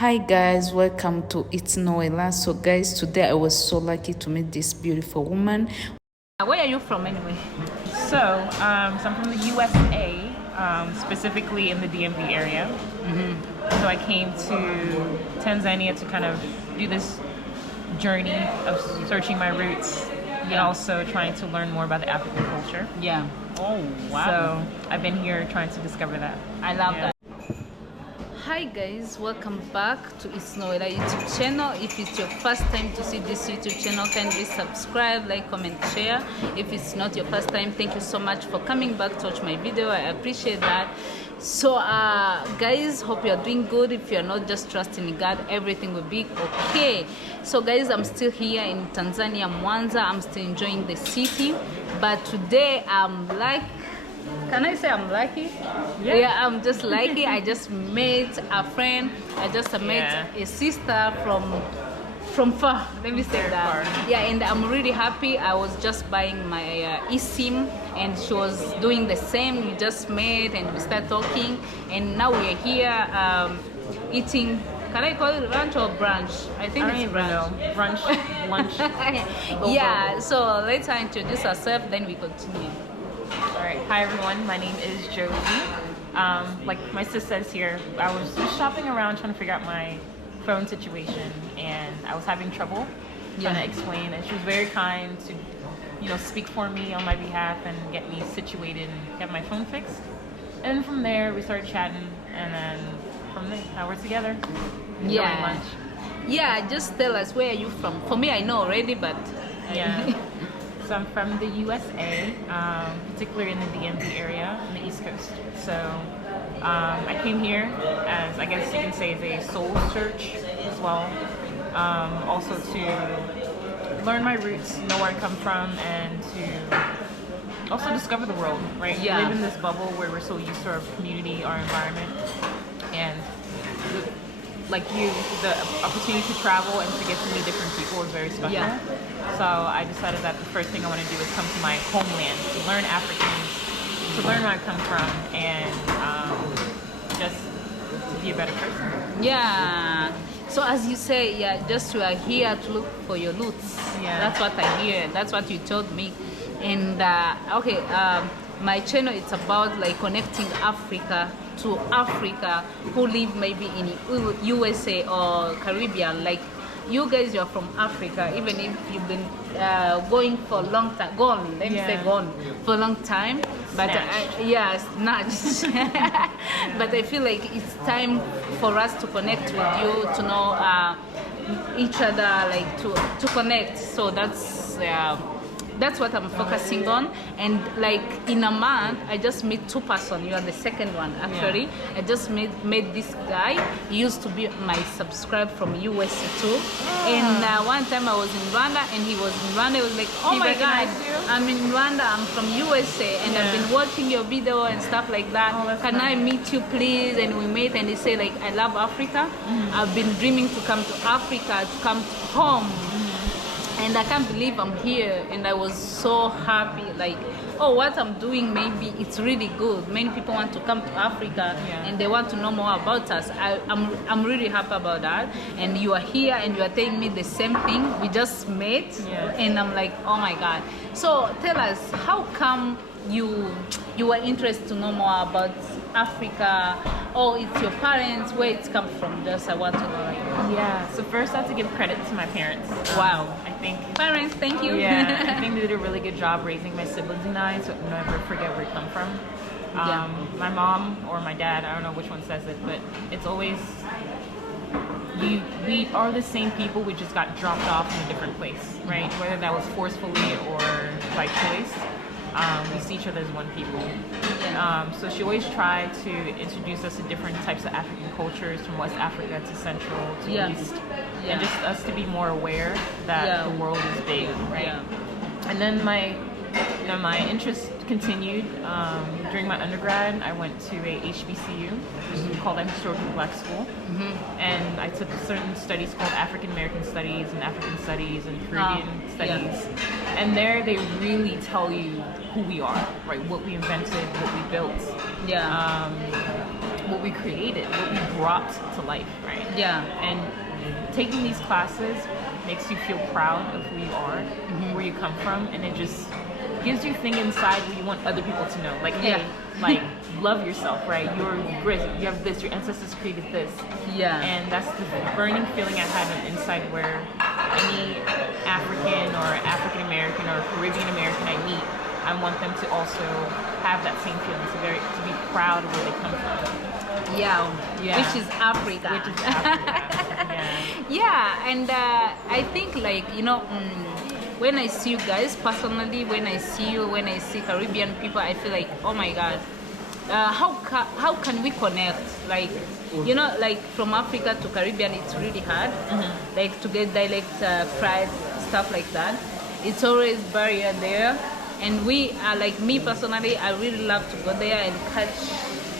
Hi guys, welcome to It's Noella. So guys, today I was so lucky to meet this beautiful woman. Where are you from anyway? So I'm from the USA, specifically in the DMV area. So I came to Tanzania to kind of do this journey of searching my roots and also trying to learn more about the African culture. Yeah. Oh wow. So I've been here trying to discover that. I love that. Hi guys, welcome back to It's Noella YouTube channel. If it's your first time to see this YouTube channel, kindly subscribe, like, comment, share. If it's not your first time, thank you so much for coming back to watch my video. I appreciate that. So guys, hope you're doing good. If you're not, just trusting in God, everything will be okay. So guys, I'm still here in Tanzania, Mwanza. I'm still enjoying the city, but today I'm like, can I say I'm lucky? Yeah, I'm just lucky. I just met a friend. I just met a sister from far. Let me say that. Far. Yeah, and I'm really happy. I was just buying my eSIM, and she was doing the same. We just met and we started talking, and now we're here eating. Can I call it lunch or brunch? I think it's brunch. Brunch, lunch. Yeah. So let's introduce ourselves, then we continue. All right. Hi everyone. My name is Josie. Like my sis says here, I was just shopping around trying to figure out my phone situation, and I was having trouble trying to explain. And she was very kind to, speak for me on my behalf and get me situated and get my phone fixed. And from there, we started chatting, and then from there, now we're together. Enjoying lunch. Yeah. Just tell us, where are you from? For me, I know already, but yeah. So I'm from the USA, particularly in the DMV area, on the East Coast. So I came here as, I guess you can say, as a soul search as well. Also to learn my roots, know where I come from, and to also discover the world, right? We live in this bubble where we're so used to our community, our environment, and like you, the opportunity to travel and to get to meet different people is very special. So I decided that the first thing I want to do is come to my homeland, to learn Africans, to learn where I come from, and just to be a better person. Yeah. So as you say, just you are here to look for your roots. Yeah. That's what I hear. That's what you told me. And my channel, it's about like connecting Africa to Africa who live maybe in USA or Caribbean. Like you guys, you're from Africa, even if you've been going for a long time, gone for a long time. But snatched. But I feel like it's time for us to connect with you, to know each other, like to connect. So that's what I'm focusing on. And like in a month, I just meet two persons. You are the second one, actually. I just met this guy. He used to be my subscriber from USA.Too. And one time I was in Rwanda, and he was in Rwanda. He was like, oh my God, I'm in Rwanda. I'm from USA, and I've been watching your video and stuff like that. Can I meet you, please? And we met, and he said, like, I love Africa. I've been dreaming to come to Africa, to come home. And I can't believe I'm here, and I was so happy, like, oh, what I'm doing, maybe it's really good. Many people want to come to Africa, and they want to know more about us. I'm really happy about that. And you are here, and you are telling me the same thing. We just met, and I'm like, oh my God. So tell us, how come you were interested to know more about Africa? Oh, it's your parents, where it's come from? Just I want to know. So first I have to give credit to my parents. Wow. I think parents, thank you. I think they did a really good job raising my siblings and I, so I'll never forget where we come from. My mom or my dad, I don't know which one says it, but it's always, we are the same people, we just got dropped off in a different place, right? Whether that was forcefully or by choice. We see each other as one people. So she always tried to introduce us to different types of African cultures, from West Africa to Central to East, and just us to be more aware that the world is big, right? And then my interest continued. During my undergrad, I went to a HBCU, which is called a Historical Black School, and I took certain studies called African American Studies and African Studies and Caribbean Studies, and there they really tell you who we are, right? What we invented, what we built, what we created, what we brought to life, right? Yeah. And taking these classes makes you feel proud of who you are, where you come from, and it just gives you a thing inside where you want other people to know. Like, hey, like, love yourself, right? You're great. You have this. Your ancestors created this. Yeah. And that's the burning feeling I have inside where any African or African American or Caribbean American I meet, I want them to also have that same feeling, to be proud of where they come from. Yeah. Which is Africa. Which is Africa. Yeah, and I think, like, when I see you guys personally, when I see Caribbean people, I feel like, oh my God, how can we connect? Like, like from Africa to Caribbean, it's really hard. Like to get dialect, pride, stuff like that. It's always barrier there. And we are, like me personally, I really love to go there and catch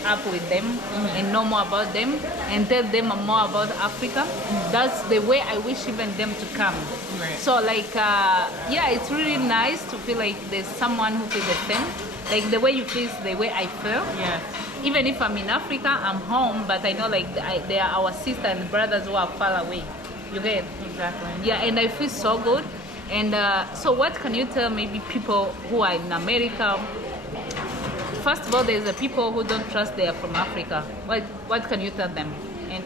up with them and know more about them and tell them more about Africa. That's the way I wish even them to come. Right. So like, it's really nice to feel like there's someone who feels the same. Like the way you feel is the way I feel. Yes. Even if I'm in Africa, I'm home, but I know like they are our sisters and brothers who are far away. You get? Exactly. Yeah, and I feel so good. And so what can you tell maybe people who are in America? First of all, there's the people who don't trust they are from Africa. What can you tell them? And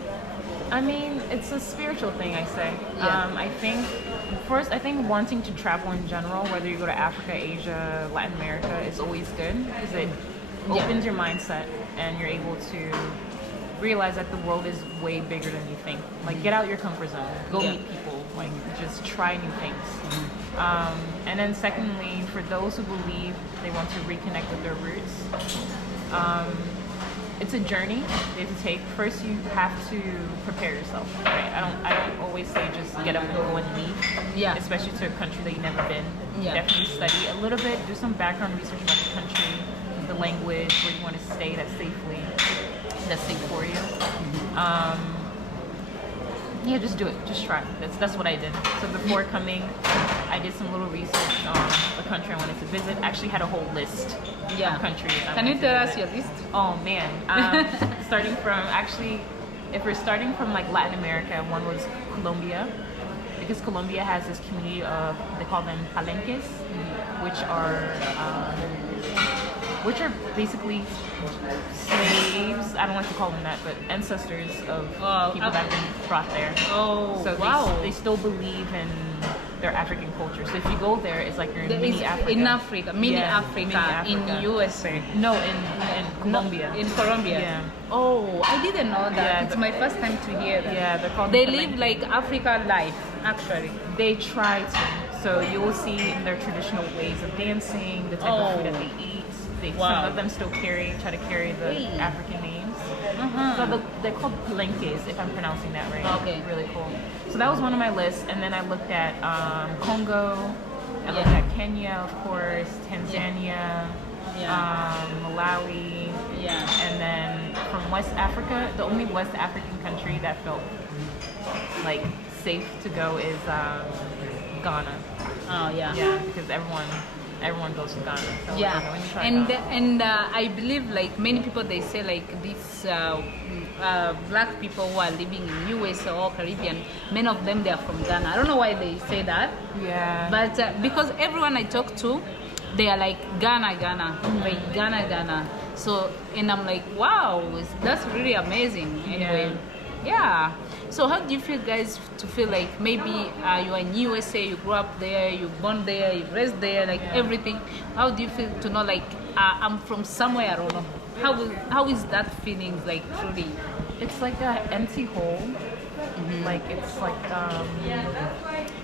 I mean, it's a spiritual thing, I say. Yeah. I think wanting to travel in general, whether you go to Africa, Asia, Latin America, is always good because it opens your mindset and you're able to realize that the world is way bigger than you think. Like, get out your comfort zone, go meet people, like, just try new things. And then secondly, for those who believe they want to reconnect with their roots, it's a journey you have to take. First, you have to prepare yourself, right? I don't always say just get up and go and leave, especially to a country that you've never been. Definitely study a little bit, do some background research about the country, the language, where you want to stay that's safe for you. Just do it. Just try. That's what I did. So before coming, I did some little research on the country I wanted to visit. I actually had a whole list of countries. Can you tell us your list? Oh man. If we're starting from like Latin America, one was Colombia, because Colombia has this community of, they call them palenques, which are basically slaves. I don't like to call them that, but ancestors of people that have been brought there. Oh, so wow. They still believe in their African culture. So if you go there, it's like you're in mini Africa. In Africa, mini Africa, in USA. No, in Colombia. No, in Colombia. Yeah. Oh, I didn't know that. Yeah, it's my first time to hear that. Yeah, they're called. They live like Africa life, actually. They try to. So you will see in their traditional ways of dancing, the type of food that they eat. Some of them still try to carry the African names. So they're called palenques, if I'm pronouncing that right. Okay. Really cool. So that was one of my lists. And then I looked at Congo. I looked at Kenya, of course, Tanzania, Malawi. And then from West Africa, the only West African country that felt like safe to go is Ghana. Oh, yeah. Yeah, because everyone goes to Ghana. So and I believe like many people, they say like these black people who are living in US or Caribbean, many of them, they are from Ghana. I don't know why they say that. Yeah. But because everyone I talk to, they are like Ghana, like Ghana. So, and I'm like, wow, that's really amazing. Anyway, yeah. So how do you feel, guys, to feel like maybe you are in USA, you grew up there, you born there, you raised there, like everything. How do you feel to know like I'm from somewhere, I don't know. How is that feeling like truly? It's like an empty hole. Like it's like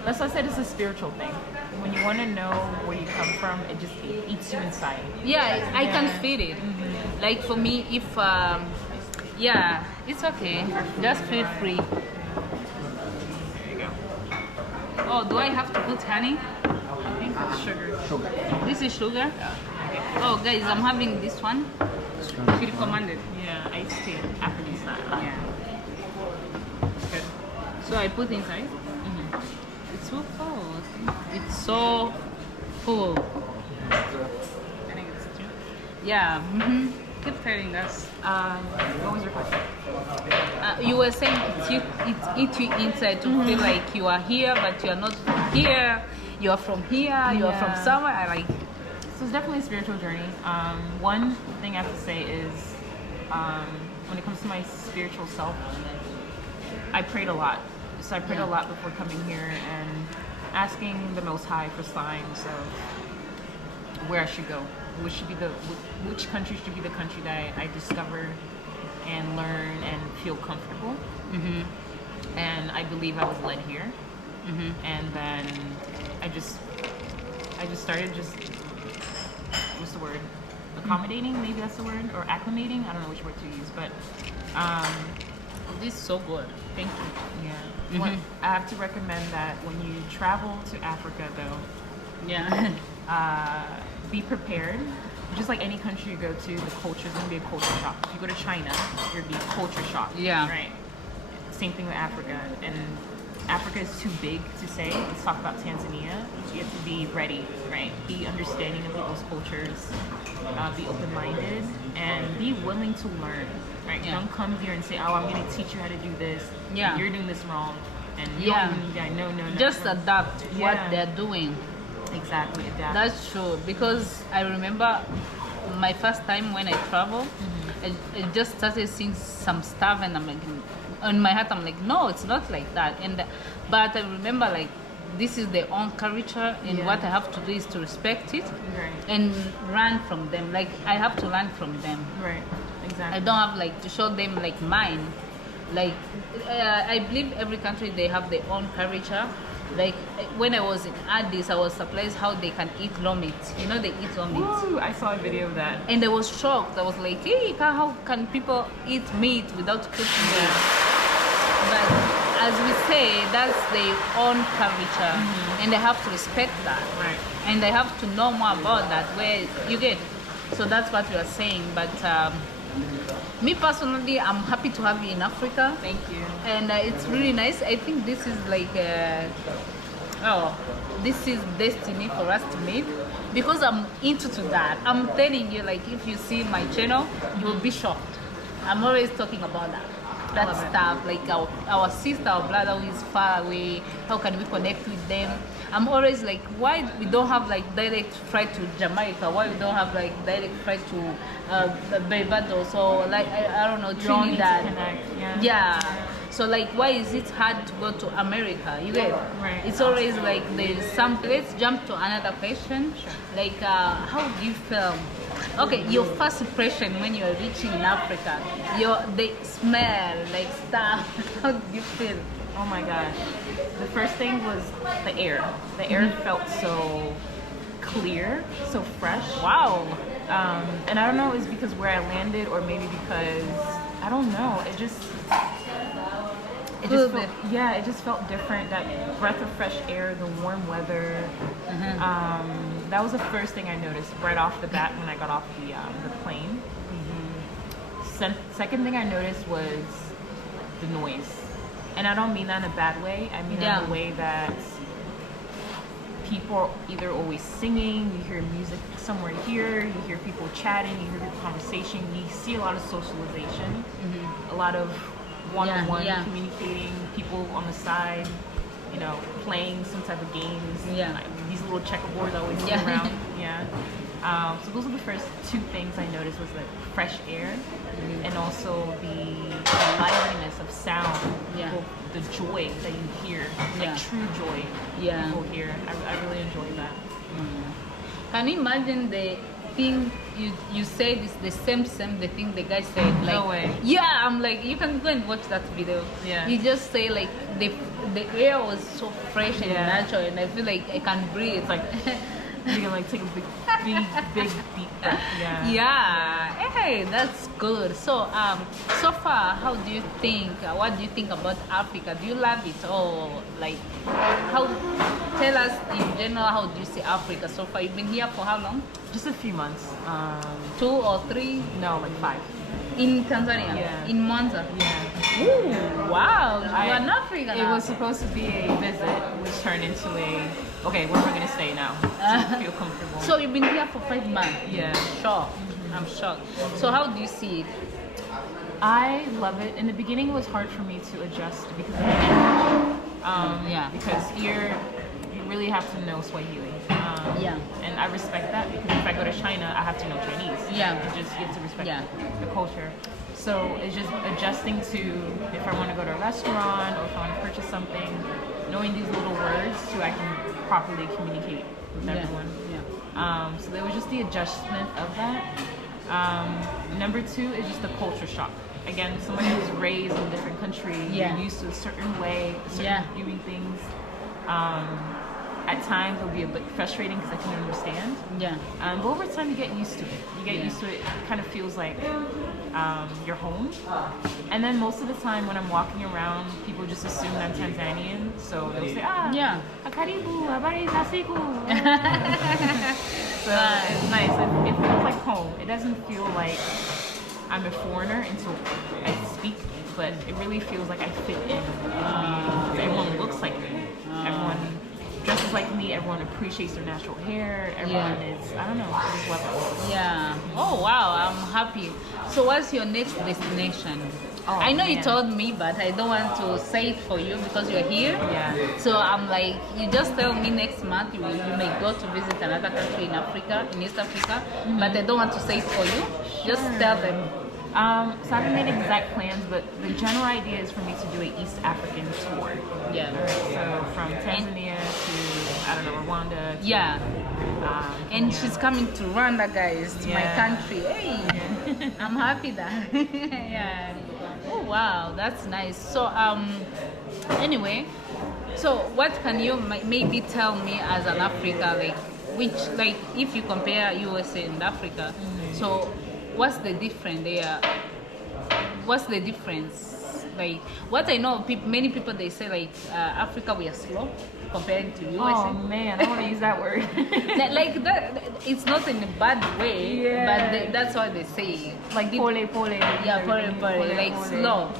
that's why I said it's a spiritual thing. When you want to know where you come from, it just eats you inside. Yeah, I can feel it. Like for me, if it's okay. Just feel free. There you go. Oh, do I have to put honey? I think it's sugar. This is sugar? Yeah. Oh, guys, I'm having this one. She recommended. Yeah, iced tea, African style. Yeah. Good. So I put inside. It's so full. It's so full. I think it's two. Yeah. Keep telling us. What was your question? You were saying it's eat you inside to feel like you are here, but you are not from here. You are from here. You are from somewhere. I like. So it's definitely a spiritual journey. One thing I have to say is, when it comes to my spiritual self, I prayed a lot. So I prayed a lot before coming here and asking the Most High for signs of where I should go. Which country should be the country that I discover and learn and feel comfortable. And I believe I was led here. And then I just started what's the word? Accommodating, maybe that's the word, or acclimating. I don't know which word to use, but This is so good. Thank you. yeah. I have to recommend that when you travel to Africa, though, Yeah. be prepared. Just like any country you go to, the culture is going to be a culture shock. If you go to China, you're going to be culture shocked. Yeah. Right. Same thing with Africa. And Africa is too big to say. Let's talk about Tanzania. You have to be ready, right? Be understanding of people's cultures. Be open-minded and be willing to learn, right? Yeah. Don't come here and say, "Oh, I'm going to teach you how to do this. Yeah. You're doing this wrong." And no. Just adapt what Yeah. they're doing. Exactly, adapt. That's true, because I remember my first time when I traveled, I just started seeing some stuff, and I'm like, in my heart, I'm like, no, it's not like that. But I remember, like, this is their own culture, and what I have to do is to respect it and learn from them. Like, I have to learn from them. Right, exactly. I don't have like to show them like mine. Like, I believe every country they have their own culture. Like when I was in Addis, I was surprised how they can eat raw meat. You know, they eat raw meat. Woo, I saw a video of that. And I was shocked. I was like, hey, how can people eat meat without cooking it? But as we say, that's their own culture, and they have to respect that. Right. And they have to know more about that. Where you get. So that's what we are saying. But me personally, I'm happy to have you in Africa. Thank you. And it's really nice. I think this is like, this is destiny for us to meet, because I'm into that. I'm telling you, like, if you see my channel, you will be shocked. I'm always talking about that stuff, like our sister, our brother who is far away. How can we connect with them? I'm always like, why we don't have like direct flight to Jamaica? Why we don't have like direct flight to Barbados? So like I don't know, Trinidad. Yeah. So like, why is it hard to go to America? You get? Right. It's always like there's some. Let's jump to another question. Sure. Like, how do you feel? Okay, your first impression when you are reaching in Africa, the smell, like stuff. How do you feel? Oh my gosh. The first thing was the air. The air felt so clear, so fresh. Wow. And I don't know, it's because where I landed, or maybe because I don't know. It just felt, it just felt different. That breath of fresh air, the warm weather. That was the first thing I noticed right off the bat when I got off the plane. Second thing I noticed was the noise. And I don't mean that in a bad way. I mean in a way that people are either always singing, you hear music somewhere here, you hear people chatting, you hear people conversation, you see a lot of socialization, a lot of one-on-one communicating, people on the side, you know, playing some type of games. Like these little checkerboards always see around. So those are the first two things I noticed, was the fresh air and also the liveliness of sound. People, the joy that you hear, like true joy people hear. I really enjoyed that. Can you imagine the thing you said is the same the thing the guy said? Like, no way. Yeah, I'm like, you can go and watch that video. He just say like the air was so fresh and natural, and I feel like I can breathe. It's like you can like take a big deep breath. Hey, that's good. So so far, how do you think, what do you think about Africa? Do you love it, or like, tell us in general, how do you see Africa so far? You've been here for how long? Just a few months. 2 or 3? No, like 5. In Tanzania? In Mwanza? Ooh, wow, you're an African. It was supposed to be a visit, which turned into okay, where am I going to stay now? To feel comfortable. So you've been here for 5 months? Yeah. Sure. I'm shocked. So how do you see it? I love it. In the beginning, it was hard for me to adjust because of the language. Because here, you really have to know Swahili. And I respect that because if I go to China, I have to know Chinese. You have to respect the culture. So it's just adjusting to if I want to go to a restaurant or if I want to purchase something, knowing these little words so I can properly communicate with everyone. So there was just the adjustment of that. Number two is just the culture shock. Again, somebody who's raised in a different country, you're used to a certain way, viewing things. At times it'll be a bit frustrating because I couldn't understand. But over time you get used to it. You get used to it. It kind of feels like you're home. And then most of the time when I'm walking around, people just assume that I'm Tanzanian. So they'll say, Akaribu, habari za siku. So it's nice. It feels like home. It doesn't feel like I'm a foreigner until I speak, but it really feels like I fit in. Everyone looks like me. Everyone dresses like me. Everyone appreciates their natural hair. Everyone is, I don't know, I just love it. Oh, wow, I'm happy. So what's your next destination? I know you told me, but I don't want to say it for you because you're here. So I'm like, you just tell me next month you may go to visit another country in Africa, in East Africa, but I don't want to say it for you. Just tell them. So I haven't made exact plans, but the general idea is for me to do an East African tour. So from Tanzania to, I don't know, Rwanda. And she's coming to Rwanda, guys, to my country. Hey, I'm happy that. Oh wow, that's nice. So anyway, so what can you maybe tell me as an Africa, like if you compare USA and Africa, so what's the difference there? What's the difference? Like what I know, many people they say like Africa we are slow compared to USA. Oh man, I want to use that word. like that, it's not in a bad way, but that's what they say. Like pole. Pole, like slow.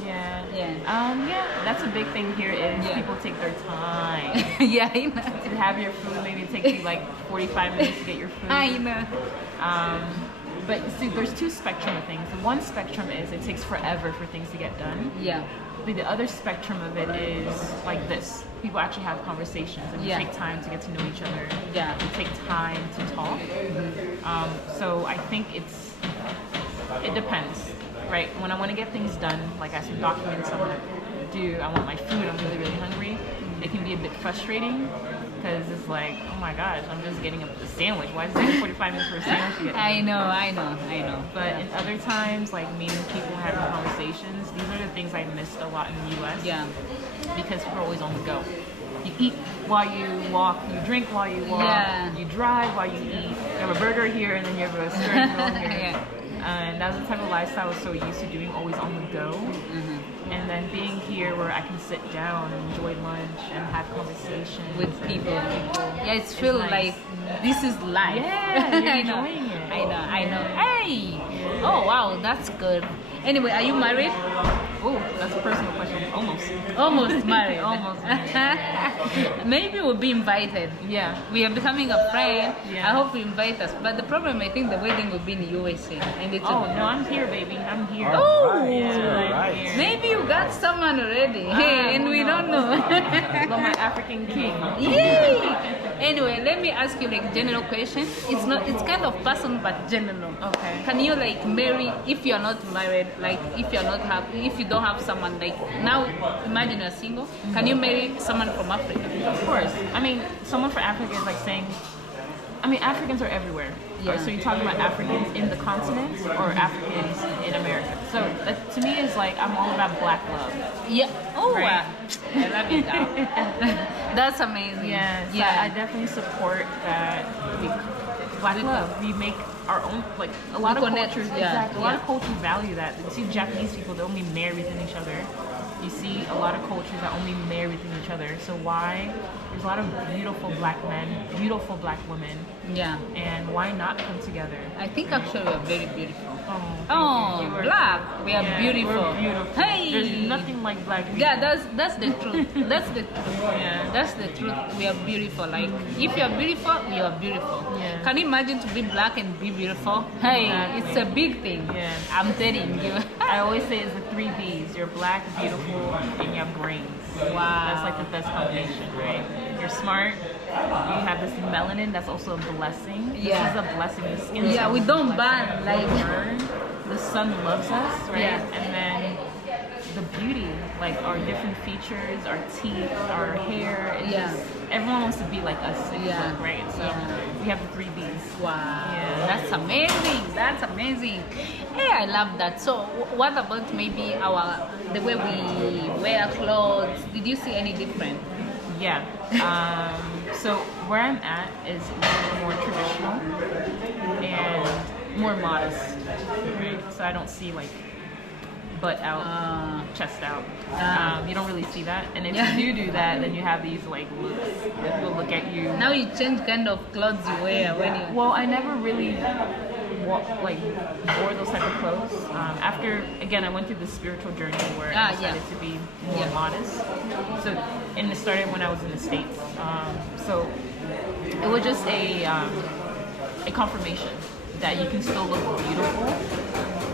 That's a big thing here is people take their time. I know. To have your food, maybe it takes you like 45 minutes to get your food. I know. But see, there's two spectrum of things. One spectrum is it takes forever for things to get done. But the other spectrum of it is like this. People actually have conversations and you take time to get to know each other. You take time to talk. So I think it depends, right? When I want to get things done, like I have some documents I want to do, I want my food, I'm really, really hungry, it can be a bit frustrating. Because it's like, oh my gosh, I'm just getting a sandwich. Why is it taking 45 minutes for a sandwich to get done? I know. But in other times, like meeting people, having conversations, these are the things I missed a lot in the US. Because we're always on the go. You eat while you walk, you drink while you walk, you drive while you eat. You have a burger here and then you have a steering wheel here. And that's the type of lifestyle I was so used to doing, always on the go. And then being here where I can sit down and enjoy lunch and have conversations with people. It's feel nice. Like this is life. You're enjoying it. I know. Hey! Oh wow, that's good. Anyway, are you married? Oh, that's a personal question. Almost married. Almost married. Maybe we'll be invited. We are becoming a friend. I hope you invite us. But the problem, I think the wedding will be in the USA. And it's no, I'm here, baby. I'm here. Right. Maybe you got someone already. And we don't know. Got my African king. Yay! Anyway, let me ask you like general question. It's kind of personal but general. Okay. Can you like marry if you're not married, like if you don't have someone, like now imagine you're single, can you marry someone from Africa? Of course. I mean, someone from Africa is like saying, I mean, Africans are everywhere. So you're talking about Africans in the continent or Africans in America. So that, to me, is like I'm all about black love. Right? I love it. That's amazing. I definitely support that. Black love. We make our own, like a lot of cultures. A lot of cultures value that. You see Japanese people, they only marry within each other. You see a lot of cultures that only marry within each other. So why? There's a lot of beautiful black men, beautiful black women. And why not come together? I think actually we're very beautiful. Oh, thank you. black. We are beautiful. We're beautiful. Hey, there's nothing like black people. Yeah, that's the truth. That's the truth. Yeah. That's the truth. We are beautiful. Like if you are beautiful, you are beautiful. Yeah. Can you imagine to be black and be beautiful? Hey, Exactly. it's a big thing. Yeah. I'm telling you. I always say it's the 3 B's. You're black, beautiful, and you have brains. Wow. That's like the best combination, right? You're smart. You have this melanin. That's also a blessing. Yeah. This is a blessing. The skin. Yeah, we don't burn, like- We burn. The sun loves us, right? Yeah. And then the beauty, like our different features, our teeth, our hair. Yeah. Everyone wants to be like us, if you Yeah. look, right? So we have the 3 B's. Wow, Yeah. that's amazing. That's amazing. Hey, I love that. So, what about maybe the way we wear clothes? Did you see any different? Yeah. So where I'm at is a little more traditional and more modest, right? So I don't see like butt out, chest out. You don't really see that. And if you do that, then you have these like looks that people look at you. Now you change kind of clothes you wear when you. Well, I never really wore those type of clothes. After, again, I went through this spiritual journey where I decided to be more modest. So, and it started when I was in the States. So it was just a confirmation that you can still look beautiful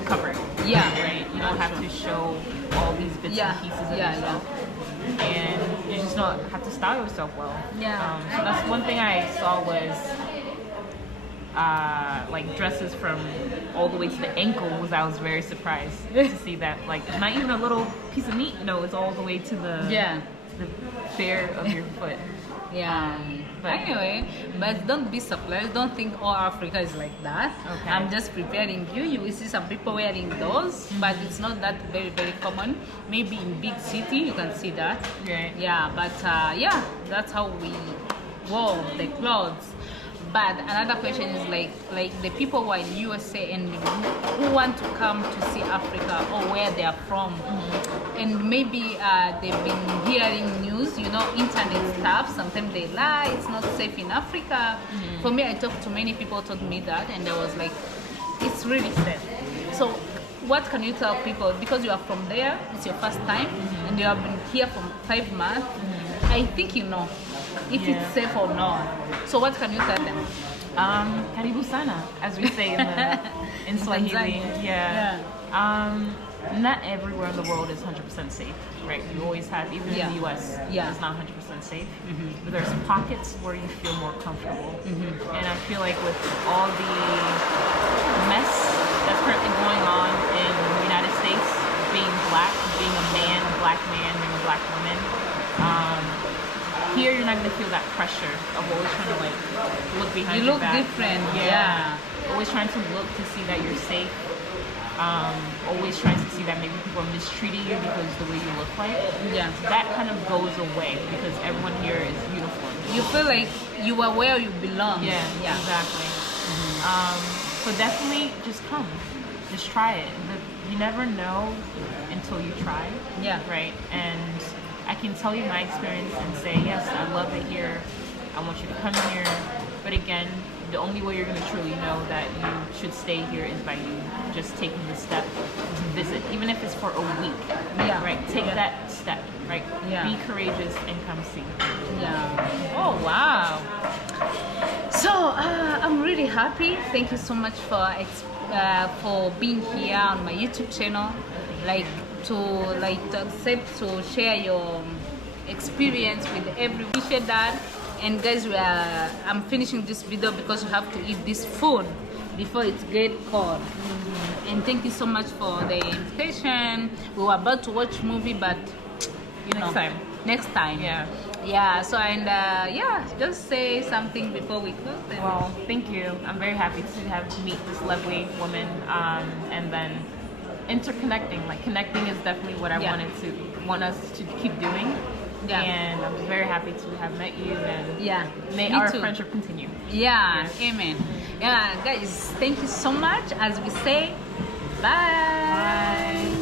covered. Yeah. Right? You don't have to show all these bits and pieces of yourself. And you just don't have to style yourself well. Yeah. So that's one thing I saw was like dresses from all the way to the ankle. I was very surprised to see that, like not even a little piece of meat. No, it's all the way to the bare of your foot. Yeah. But anyway, but don't be surprised. Don't think all Africa is like that. Okay. I'm just preparing you. You will see some people wearing those, but it's not that very common. Maybe in big city you can see that. Right. Yeah, but that's how we wore the clothes. But another question is like the people who are in USA and who want to come to see Africa or where they are from, and maybe they've been hearing news, internet stuff. Sometimes they lie, it's not safe in Africa. For me, I talked to many people who told me that, and I was like, it's really safe. So what can you tell people, because you are from there, it's your first time, and you have been here for 5 months, I think you know if it's safe or not. So what can you tell them? Karibu sana, as we say in Swahili. Tanzania. Not everywhere in the world is 100% safe, right? You always have, even in the US, it's not 100% safe. But there's pockets where you feel more comfortable. And I feel like with all the mess that's currently going on in the United States, being black, being a man, a black man, being a black woman, here you're not going to feel that pressure of always trying to like look behind You your look back. different. Yeah. Always trying to look to see that you're safe. Always trying to see that maybe people are mistreating you because the way you look like. Yeah. That kind of goes away because everyone here is uniform. You feel like you are where you belong. Yeah. Exactly. So definitely just come. Just try it. You never know until you try. Yeah. Right? And I can tell you my experience and say, yes, I love it here. I want you to come here. But again, the only way you're going to truly know that you should stay here is by you just taking the step to visit, even if it's for a week. Yeah. Right? Take that step, right? Yeah. Be courageous and come see. Yeah. Oh, wow. So, I'm really happy. Thank you so much for being here on my YouTube channel. To accept to share your experience with everyone. Appreciate that. And guys, I'm finishing this video because you have to eat this food before it gets cold. And thank you so much for the invitation. We were about to watch movie, but next time. Yeah. So just say something before we close. Well, thank you. I'm very happy to meet this lovely woman, and then interconnecting. Like connecting is definitely what I want us to keep doing. Yeah. And I'm very happy to have met you, and may our friendship continue. Yeah. Yes. Amen. Yeah, guys, thank you so much. As we say, bye.